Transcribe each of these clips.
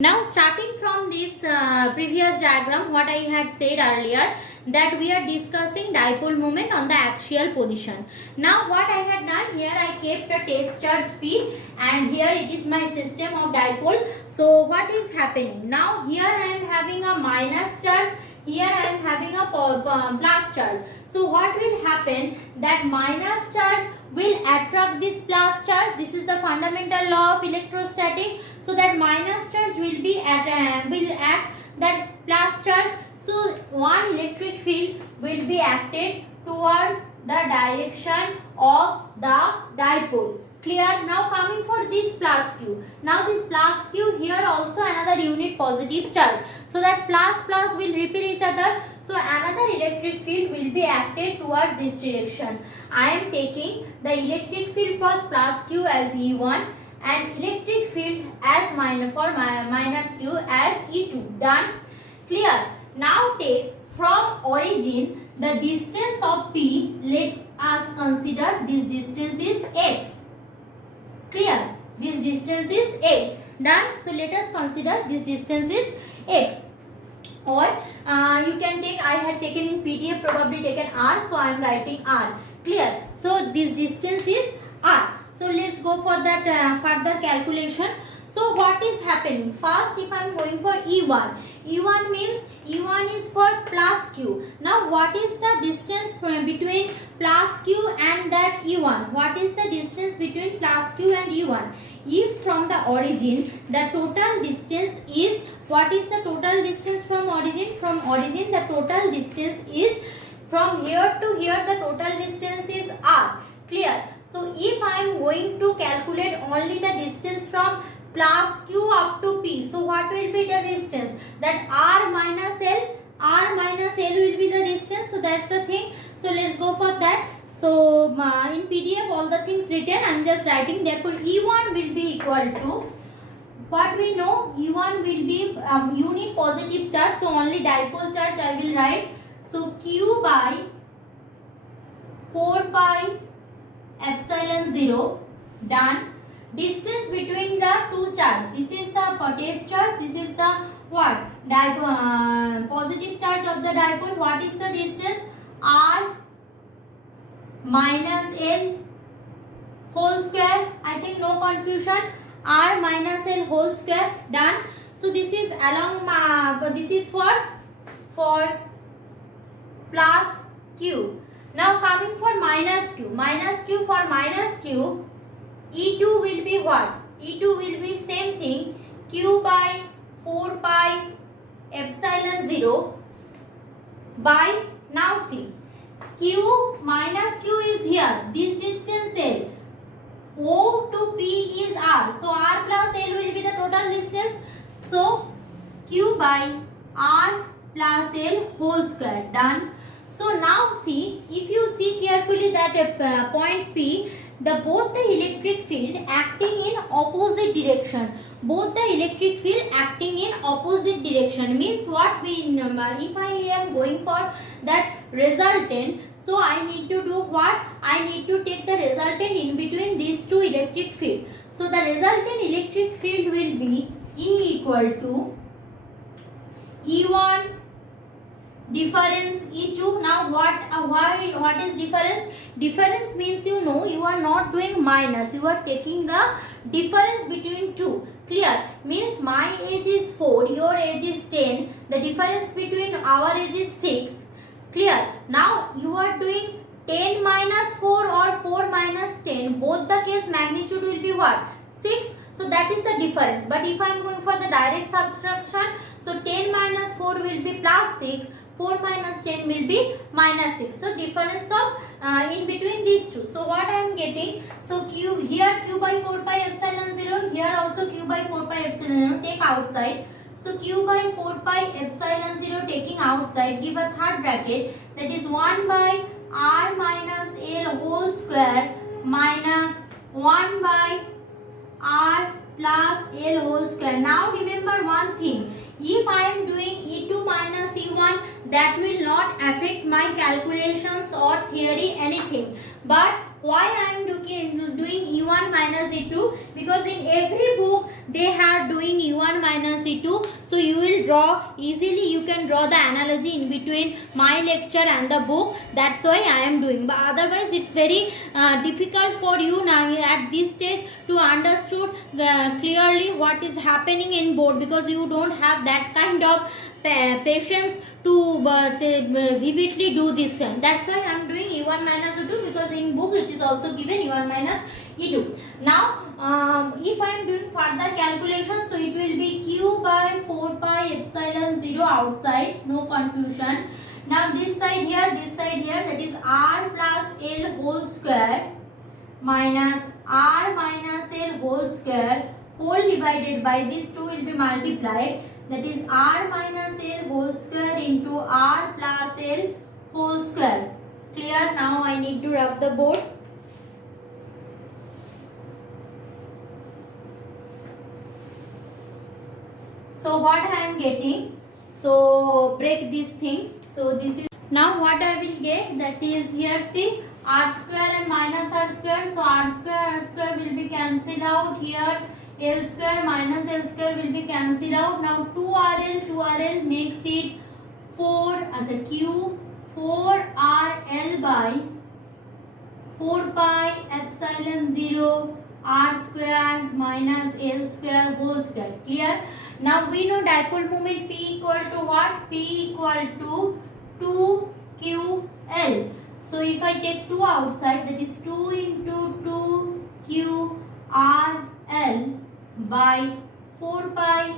Now starting from this previous diagram, what I had said earlier, that we are discussing dipole moment on the axial position. Now what I had done here, I kept a test charge P and here it is my system of dipole. So what is happening? Now here I am having a minus charge, here I am having a plus charge. So what will happen, that minus charge will attract this plus charge. This is the fundamental law of electrostatic. So that minus charge will be will act that plus charge. So one electric field will be acted towards the direction of the dipole. Clear? Now coming for this plus q. Now this plus q, here also another unit positive charge. So that plus will repel each other. So another electric field will be acted toward this direction. I am taking the electric field for plus q as E1 and electric field as minus q as E2. Done? Clear? Now take from origin the distance of P. Let us consider this distance is x. Clear? This distance is x. Done? So let us consider this distance is x. Or you can take, I had taken in PDF probably taken r, so I am writing r. Clear? So this distance is r. So let's go for that further calculation. So what is happening? First, if I am going for E1, E1 means E1 is for plus Q. Now what is the distance between plus Q and that E1? What is the distance between plus Q and E1? If from the origin the total distance is, what is the total distance from origin? From origin the total distance is, from here to here the total distance is r. Clear? So if I am going to calculate only the distance from plus q up to p, so what will be the distance? That r minus l will be the distance. So that's the thing. So let's go for that. So in PDF all the things written, I am just writing. Therefore E1 will be equal to, what we know, E1 will be unit positive charge. So only dipole charge I will write. So q by 4 pi epsilon 0. Done. Distance between the two charge. This is the test charge. This is the what? Positive charge of the dipole. What is the distance? R minus L whole square. I think no confusion. R minus L whole square. Done. So this is along. This is for plus q. Now coming for minus q. Minus q, for minus q, E2 will be what? E2 will be same thing, q by 4 pi epsilon 0 by, now see, q minus q is here, this distance L, O to P is r, so r plus L will be the total distance, so q by r plus L whole square. Done. So now see, if you see carefully that point P, both the electric field acting in opposite direction. Both the electric field acting in opposite direction means what we number. If I am going for that resultant, so I need to do what? I need to take the resultant in between these two electric field. So the resultant electric field will be E equal to E1 difference E2. Now what is difference? Difference means, you know, you are not doing minus, you are taking the difference between two. Clear? Means my age is 4, your age is 10, the difference between our age is 6. Clear? Now you are doing 10 minus 4 or 4 minus 10, both the case magnitude will be what? 6. So that is the difference. But if I am going for the direct subtraction, so 10 minus 4 will be plus 6, 4 minus 10 will be minus 6. So difference of in between these two. So what I am getting? So q, here q by 4 pi epsilon 0, here also q by 4 pi epsilon 0, take outside. So q by 4 pi epsilon 0 taking outside, give a third bracket, that is 1 by r minus L whole square minus 1 by r plus L whole square. Now remember one thing, if I am doing E2 minus E1, that will not affect my calculations or theory anything. But why I am doing E1 minus E2, because in every book they are doing E1 minus E2, so you will draw easily, you can draw the analogy in between my lecture and the book. That's why I am doing, but otherwise it's very difficult for you now at this stage to understood clearly what is happening in board, because you don't have that kind of patience to vividly do this thing. That's why I am doing E1 minus E2, because in book it is also given E1 minus E2. Now if I am doing further calculation, so it will be Q by 4 pi epsilon 0 outside, no confusion. Now this side here, that is R plus L whole square minus R minus L whole square, whole divided by these two will be multiplied, that is R minus L whole square into R plus L whole square. Clear? Now I need to rub the board. So what I am getting, so break this thing, so this is, now what I will get, that is here, see, R square and minus R square, so R square will be cancelled out here, L square minus L square will be cancelled out. Now 2RL makes it 4 as a Q, 4RL by 4 pi epsilon 0 R square minus L square whole square. Clear? Now we know dipole moment P equal to what? P equal to 2QL. So if I take 2 outside, that is 2 into 2QRL by 4 pi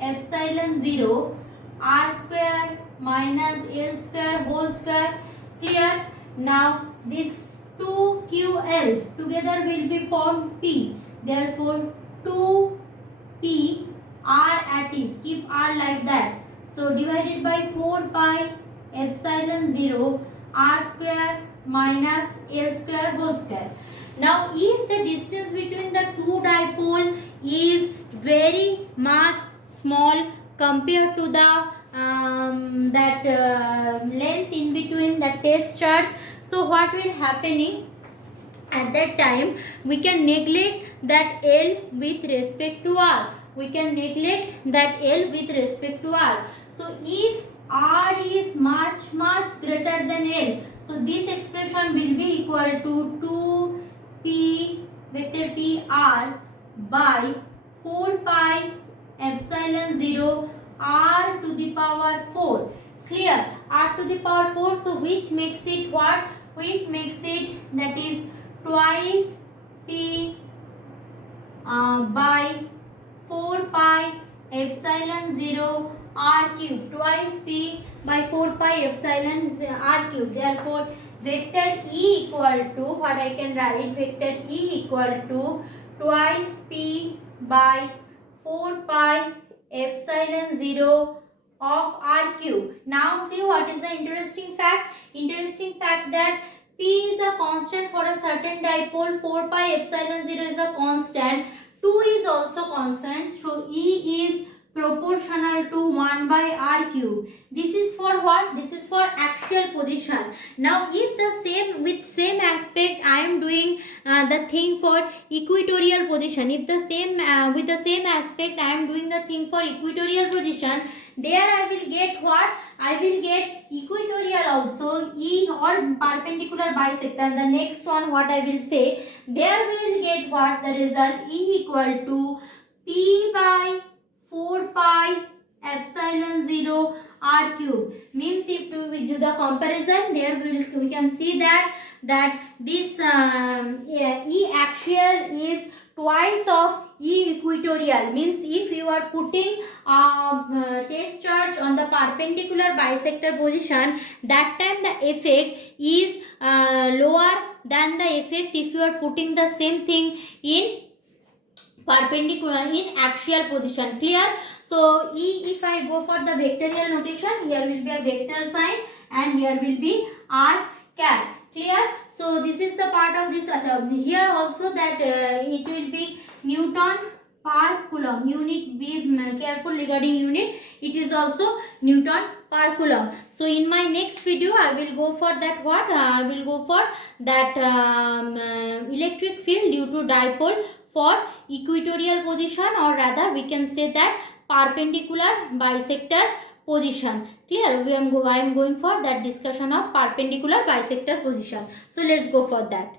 epsilon 0 R square minus L square whole square. Clear? Now this 2QL together will be form P. Therefore 2P R at is, keep R like that. So divided by 4 pi epsilon 0 R square minus L square whole square. Now if the distance between the two dipole is very much small compared to the length in between the test charge, so what will happening at that time, we can neglect that L with respect to R. We can neglect that L with respect to R. So if R is much greater than L, so this expression will be equal to 2P vector P R by 4 pi epsilon 0 R to the power 4. Clear? R to the power 4, so which makes it what? Which makes it, that is twice P by 4 pi epsilon 0 R cube, twice P by 4 pi epsilon R cube. Therefore vector E equal to, what I can write, vector E equal to twice P by 4 pi epsilon 0 of R cube. Now see what is the interesting fact? Interesting fact that P is a constant for a certain dipole, 4 pi epsilon 0 is a constant, 2 is also constant, so E is proportional to 1 by R cube. This is for what? This is for axial position. Now if the same, with same aspect I am doing the thing for equatorial position, if the same with the same aspect I am doing the thing for equatorial position, there I will get what? I will get equatorial also, E or perpendicular bisector. The next one what I will say, there we will get what? The result E equal to P by 4 pi epsilon 0 R cube. Means if we do the comparison, there we can see that this E axial is twice of E equatorial. Means if you are putting test charge on the perpendicular bisector position, that time the effect is lower than the effect if you are putting the same thing in perpendicular, in axial position. Clear? So E, if I go for the vectorial notation, here will be a vector sign and here will be R cap. Clear? So this is the part of this. Here also that it will be Newton per coulomb. Unit, be careful regarding unit. It is also Newton per coulomb. So in my next video I will go for that what I will go for that electric field due to dipole for equatorial position, or rather we can say that perpendicular bisector position. Clear? I am going for that discussion of perpendicular bisector position. So let's go for that.